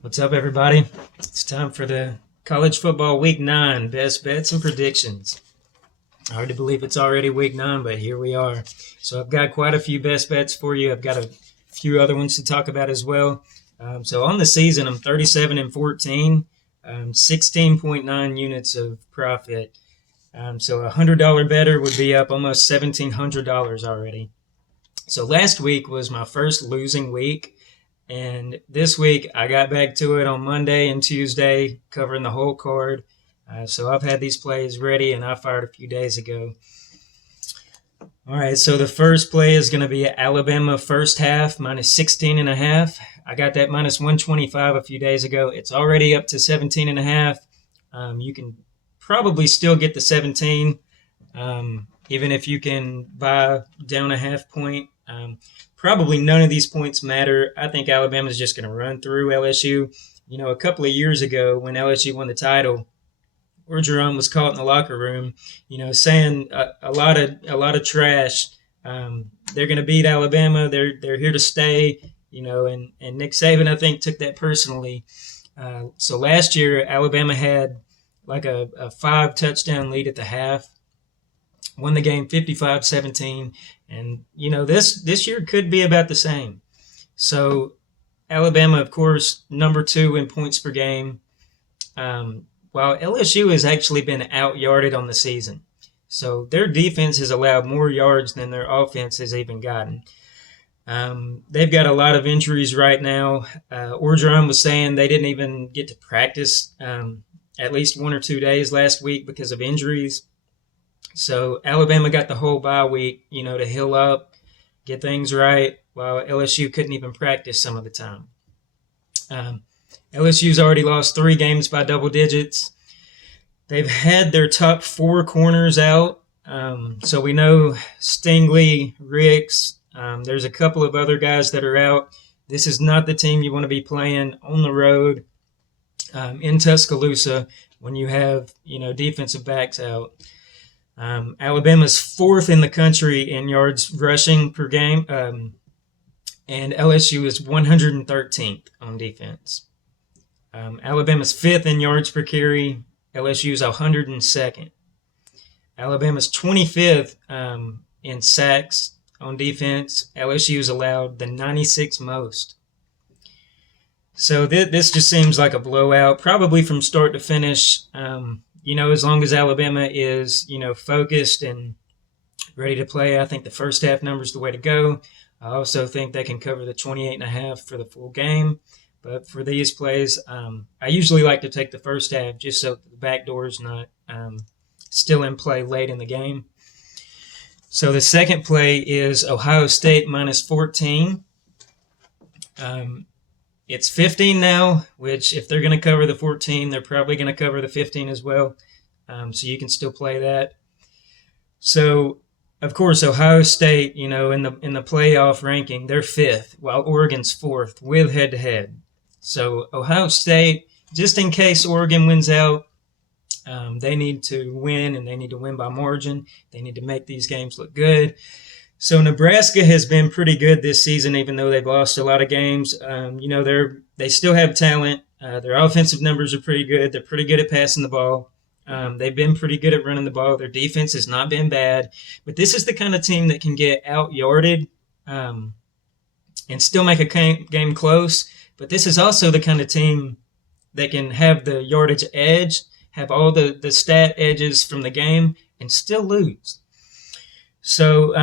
What's up, everybody? It's time for the college football week 9 best bets and predictions. Hard to believe it's already week 9, but here we are. So I've got quite a few best bets for you. I've got a few other ones to talk about as well. So on the season, I'm 37 and 14, 16.9 units of profit. So a $100 better would be up almost $1,700 already. So last week was my first losing week. And this week, I got back to it on Monday and Tuesday, covering the whole card. So I've had these plays ready, and I fired a few days ago. All right, so the first play is going to be Alabama first half, minus 16.5. I got that minus 125 a few days ago. It's already up to 17.5. You can probably still get the 17, even if you can buy down a half point. Probably none of these points matter. I think Alabama's just going to run through LSU. You know, a couple of years ago when LSU won the title, Orgeron was caught in the locker room, saying a lot of trash. They're going to beat Alabama. They're here to stay. And Nick Saban, I think, took that personally. So last year, Alabama had like a 5-touchdown lead at the half. Won the game 55-17, and this year could be about the same. So Alabama, of course, number 2 in points per game, while LSU has actually been out-yarded on the season. So their defense has allowed more yards than their offense has even gotten. They've got a lot of injuries right now. Orgeron was saying they didn't even get to practice at least 1 or 2 days last week because of injuries. So Alabama got the whole bye week, to heal up, get things right, while LSU couldn't even practice some of the time. LSU's already lost 3 games by double digits. They've had their top 4 corners out. So we know Stingley, Ricks. There's a couple of other guys that are out. This is not the team you want to be playing on the road in Tuscaloosa when you have, defensive backs out. Alabama's 4th in the country in yards rushing per game, and LSU is 113th on defense. Alabama's 5th in yards per carry. LSU's 102nd. Alabama's 25th in sacks on defense. LSU's allowed the 96th most. So this just seems like a blowout, probably from start to finish. As long as Alabama is, focused and ready to play, I think the first half number is the way to go. I also think they can cover the 28.5 for the full game. But for these plays, I usually like to take the first half just so the back door is not still in play late in the game. So the second play is Ohio State minus 14. It's 15 now, which if they're going to cover the 14, they're probably going to cover the 15 as well. So you can still play that. So, of course, Ohio State, in the playoff ranking, they're 5th, while Oregon's 4th with head-to-head. So Ohio State, just in case Oregon wins out, they need to win, and they need to win by margin. They need to make these games look good. So Nebraska has been pretty good this season, even though they've lost a lot of games. They still have talent. Their offensive numbers are pretty good. They're pretty good at passing the ball. They've been pretty good at running the ball. Their defense has not been bad. But this is the kind of team that can get out-yarded and still make a game close. But this is also the kind of team that can have the yardage edge, have all the stat edges from the game, and still lose. So,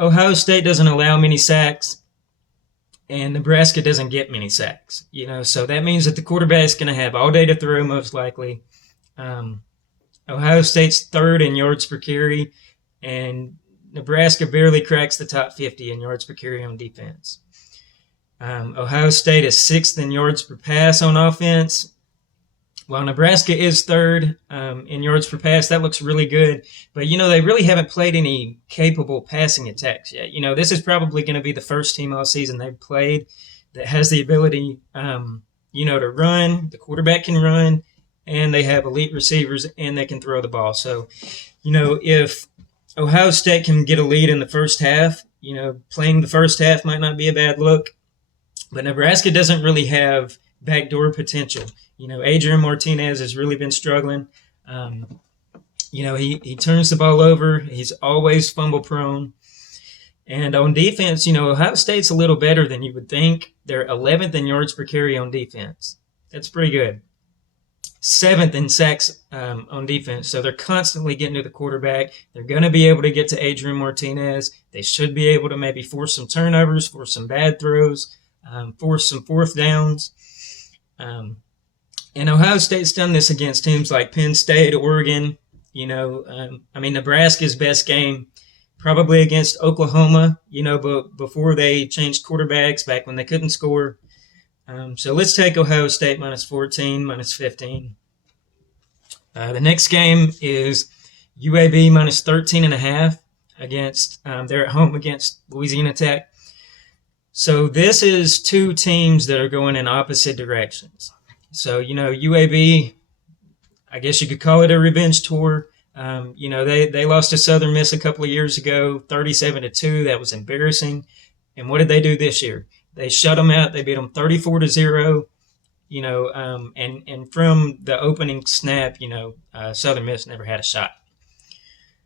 Ohio State doesn't allow many sacks, and Nebraska doesn't get many sacks. So that means that the quarterback's going to have all day to throw, most likely. Ohio State's 3rd in yards per carry, and Nebraska barely cracks the top 50 in yards per carry on defense. Ohio State is 6th in yards per pass on offense. While Nebraska is 3rd in yards per pass, that looks really good. But, they really haven't played any capable passing attacks yet. This is probably going to be the first team all season they've played that has the ability, to run. The quarterback can run, and they have elite receivers, and they can throw the ball. So, if Ohio State can get a lead in the first half, playing the first half might not be a bad look. But Nebraska doesn't really have backdoor potential. Adrian Martinez has really been struggling. He turns the ball over. He's always fumble prone. And on defense, Ohio State's a little better than you would think. They're 11th in yards per carry on defense. That's pretty good. 7th in sacks on defense. So they're constantly getting to the quarterback. They're going to be able to get to Adrian Martinez. They should be able to maybe force some turnovers, force some bad throws, force some fourth downs. And Ohio State's done this against teams like Penn State, Oregon. Nebraska's best game probably against Oklahoma, but before they changed quarterbacks back when they couldn't score. So let's take Ohio State minus 14, minus 15. The next game is UAB minus 13.5 against, they're at home against Louisiana Tech. So this is two teams that are going in opposite directions. So, UAB, I guess you could call it a revenge tour. They lost to Southern Miss a couple of years ago, 37-2. That was embarrassing. And what did they do this year? They shut them out. They beat them 34-0. And from the opening snap, Southern Miss never had a shot.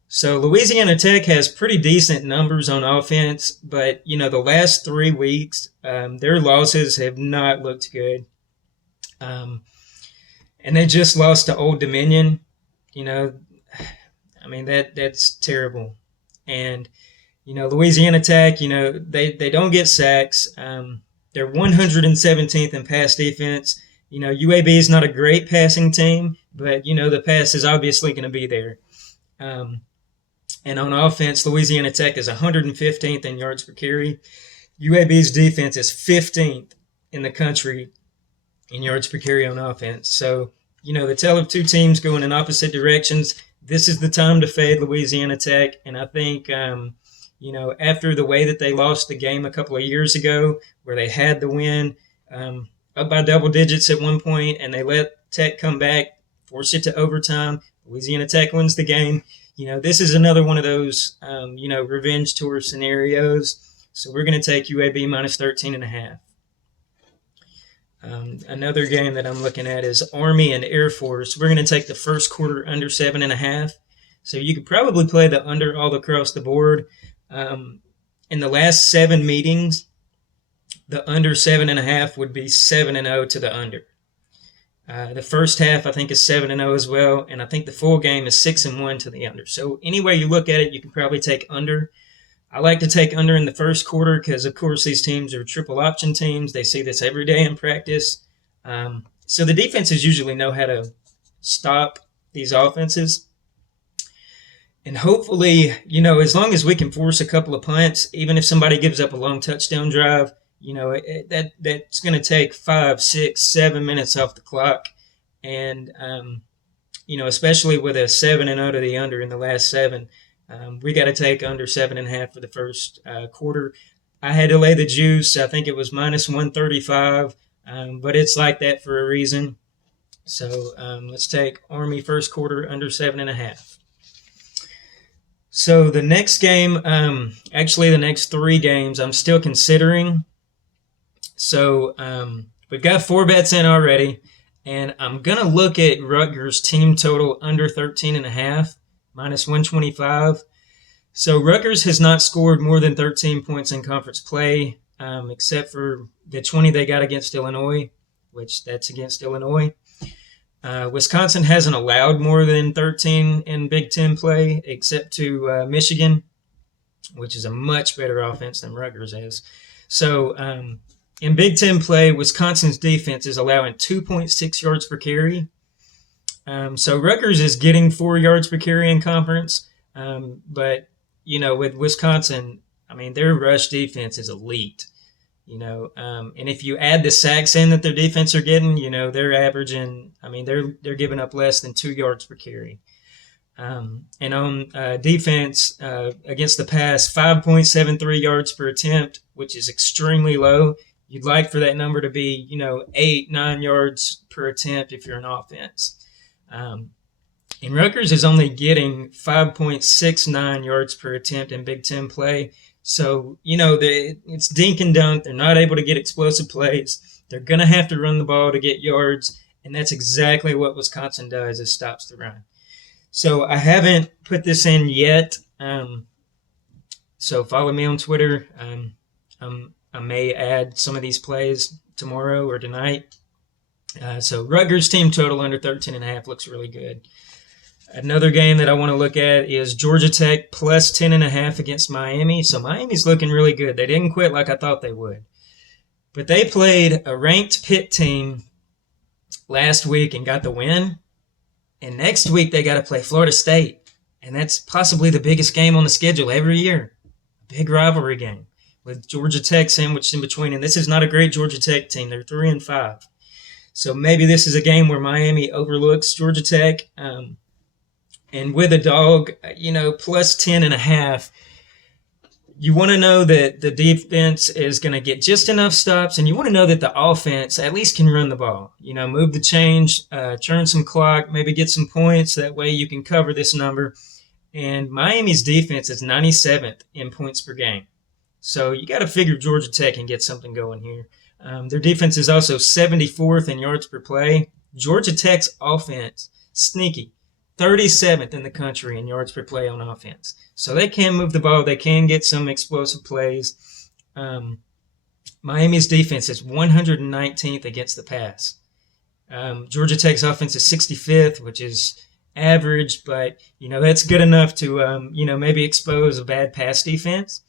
So Louisiana Tech has pretty decent numbers on offense, but the last 3 weeks, their losses have not looked good. And they just lost to Old Dominion. That's terrible. And, Louisiana Tech, they don't get sacks. They're 117th in pass defense. UAB is not a great passing team, but, the pass is obviously going to be there. And on offense, Louisiana Tech is 115th in yards per carry. UAB's defense is 15th in the country in yards per carry on offense. So, the tale of two teams going in opposite directions. This is the time to fade Louisiana Tech. And I think, after the way that they lost the game a couple of years ago, where they had the win up by double digits at one point, and they let Tech come back, force it to overtime, Louisiana Tech wins the game. This is another one of those, revenge tour scenarios. So we're going to take UAB minus 13.5. Another game that I'm looking at is Army and Air Force. We're going to take the first quarter under 7.5. So you could probably play the under all across the board. In the last 7 meetings, the under 7.5 would be 7-0 to the under. The first half, I think, is 7-0 as well, and I think the full game is 6-1 to the under. So any way you look at it, you can probably take under. I like to take under in the first quarter because, of course, these teams are triple option teams. They see this every day in practice. So the defenses usually know how to stop these offenses. And hopefully, as long as we can force a couple of punts, even if somebody gives up a long touchdown drive, that's going to take 5, 6, 7 minutes off the clock. And, especially with a 7-0 to the under in the last 7, we got to take under 7.5 for the first quarter. I had to lay the juice. I think it was minus 135, but it's like that for a reason. So let's take Army first quarter under 7.5. So the next game, actually the next 3 games, I'm still considering. So we've got 4 bets in already, and I'm going to look at Rutgers team total under 13.5, minus 125. So Rutgers has not scored more than 13 points in conference play, except for the 20 they got against Illinois, which that's against Illinois. Wisconsin hasn't allowed more than 13 in Big Ten play, except to Michigan, which is a much better offense than Rutgers is. So in Big Ten play, Wisconsin's defense is allowing 2.6 yards per carry. So Rutgers is getting 4 yards per carry in conference, but with Wisconsin, their rush defense is elite. And if you add the sacks in that their defense are getting, they're averaging, they're giving up less than 2 yards per carry. And on defense, against the pass, 5.73 yards per attempt, which is extremely low. You'd like for that number to be, 8, 9 yards per attempt if you're an offense. And Rutgers is only getting 5.69 yards per attempt in Big Ten play. So, it's dink and dunk. They're not able to get explosive plays. They're going to have to run the ball to get yards, and that's exactly what Wisconsin does, is stops the run. So I haven't put this in yet. So follow me on Twitter. I may add some of these plays tomorrow or tonight. So Rutgers team total under 13.5 looks really good. Another game that I want to look at is Georgia Tech plus 10.5 against Miami. So Miami's looking really good. They didn't quit like I thought they would. But they played a ranked Pitt team last week and got the win. And next week they got to play Florida State. And that's possibly the biggest game on the schedule every year. Big rivalry game with Georgia Tech sandwiched in between. And this is not a great Georgia Tech team. They're 3-5. So maybe this is a game where Miami overlooks Georgia Tech. And with a dog, plus 10.5, you want to know that the defense is going to get just enough stops, and you want to know that the offense at least can run the ball. Move the change, churn some clock, maybe get some points. That way you can cover this number. And Miami's defense is 97th in points per game. So you got to figure Georgia Tech can get something going here. Their defense is also 74th in yards per play. Georgia Tech's offense, sneaky, 37th in the country in yards per play on offense. So they can move the ball. They can get some explosive plays. Miami's defense is 119th against the pass. Georgia Tech's offense is 65th, which is average, but, that's good enough to, maybe expose a bad pass defense.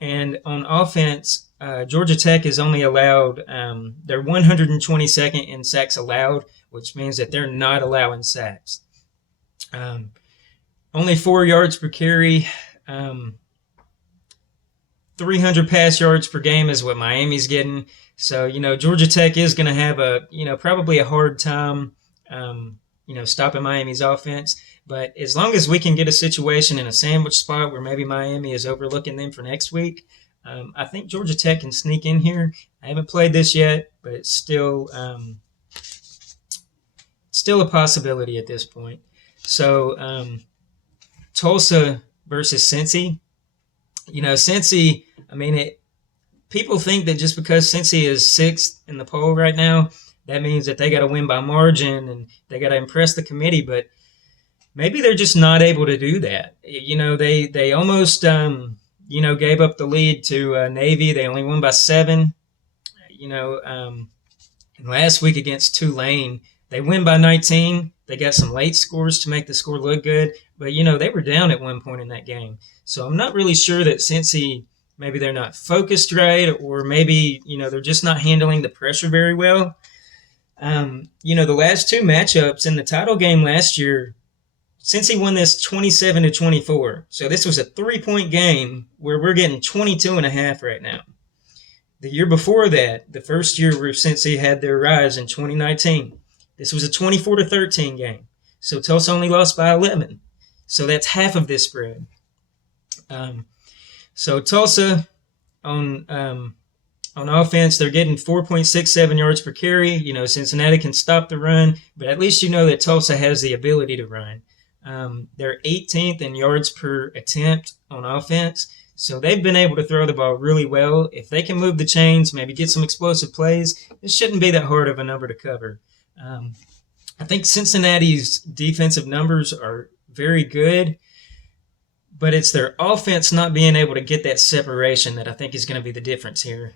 And on offense, Georgia Tech is only allowed, they're 122nd in sacks allowed, which means that they're not allowing sacks. Only 4 yards per carry, 300 pass yards per game is what Miami's getting. So, Georgia Tech is going to have probably a hard time, stopping Miami's offense. But as long as we can get a situation in a sandwich spot where maybe Miami is overlooking them for next week, I think Georgia Tech can sneak in here. I haven't played this yet, but it's still a possibility at this point. So Tulsa versus Cincy. Cincy, people think that just because Cincy is 6th in the poll right now, that means that they got to win by margin and they got to impress the committee. But maybe they're just not able to do that. They almost, gave up the lead to Navy. They only won by 7. And last week against Tulane, they win by 19. They got some late scores to make the score look good. But, they were down at one point in that game. So I'm not really sure that Cincy, maybe they're not focused right, or maybe, they're just not handling the pressure very well. The last 2 matchups in the title game last year, Cincy won this 27-24. So this was a 3-point game where we're getting 22.5 right now. The year before that, the first year where Cincy had their rise in 2019, this was a 24-13 game. So Tulsa only lost by 11. So that's half of this spread. So Tulsa on offense, they're getting 4.67 yards per carry. Cincinnati can stop the run, but at least that Tulsa has the ability to run. They're 18th in yards per attempt on offense. So they've been able to throw the ball really well. If they can move the chains, maybe get some explosive plays, this shouldn't be that hard of a number to cover. I think Cincinnati's defensive numbers are very good, but it's their offense not being able to get that separation that I think is going to be the difference here.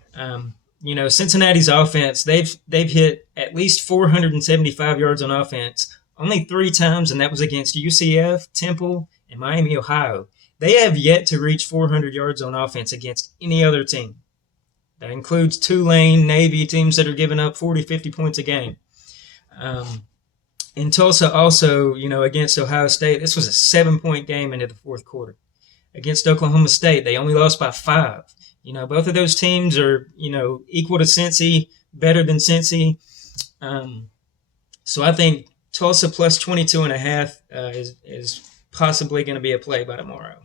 Cincinnati's offense, they've hit at least 475 yards on offense only 3 times, and that was against UCF, Temple, and Miami, Ohio. They have yet to reach 400 yards on offense against any other team. That includes Tulane, Navy, teams that are giving up 40, 50 points a game. And Tulsa also, against Ohio State, this was a 7-point game into the fourth quarter. Against Oklahoma State, they only lost by 5. Both of those teams are, equal to Cincy, better than Cincy. So I think Tulsa plus 22.5 is possibly going to be a play by tomorrow.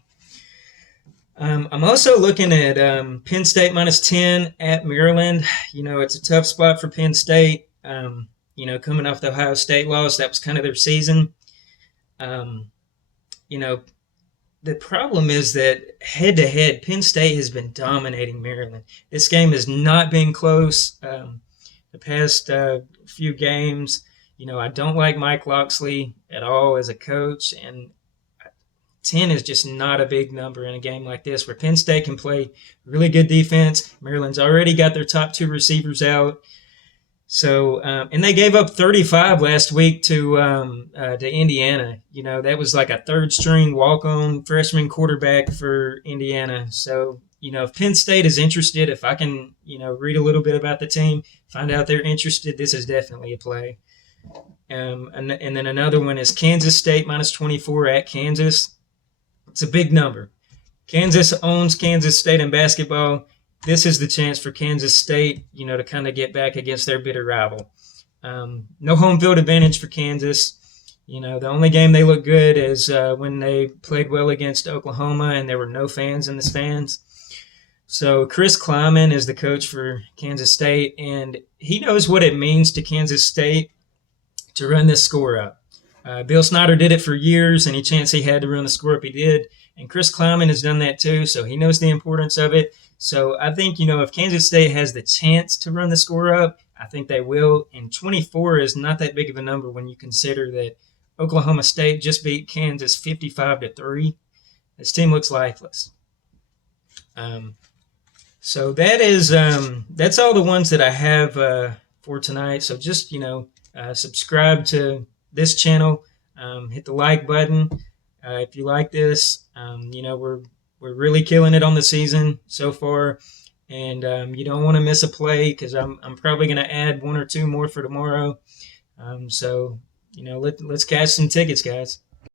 I'm also looking at Penn State minus 10 at Maryland. It's a tough spot for Penn State. Coming off the Ohio State loss, that was kind of their season. the problem is that head-to-head, Penn State has been dominating Maryland. This game has not been close the past few games. I don't like Mike Locksley at all as a coach, and 10 is just not a big number in a game like this where Penn State can play really good defense. Maryland's already got their top two receivers out. So, and they gave up 35 last week to Indiana. That was like a third string walk-on freshman quarterback for Indiana. So, if Penn State is interested, if I can, read a little bit about the team, find out they're interested, this is definitely a play. And then another one is Kansas State minus 24 at Kansas. It's a big number. Kansas owns Kansas State in basketball. This is the chance for Kansas State, to kind of get back against their bitter rival. No home field advantage for Kansas. The only game they look good is when they played well against Oklahoma and there were no fans in the stands. So Chris Kleiman is the coach for Kansas State, and he knows what it means to Kansas State to run this score up. Bill Snyder did it for years, any chance he had to run the score up, he did. And Chris Kleiman has done that too, so he knows the importance of it. So I think, if Kansas State has the chance to run the score up, I think they will. And 24 is not that big of a number when you consider that Oklahoma State just beat Kansas 55-3. This team looks lifeless. So that is that's all the ones that I have for tonight. So just, subscribe to this channel. Hit the like button if you like this. We're really killing it on the season so far, and you don't want to miss a play because I'm probably going to add one or two more for tomorrow. So let's cash some tickets, guys.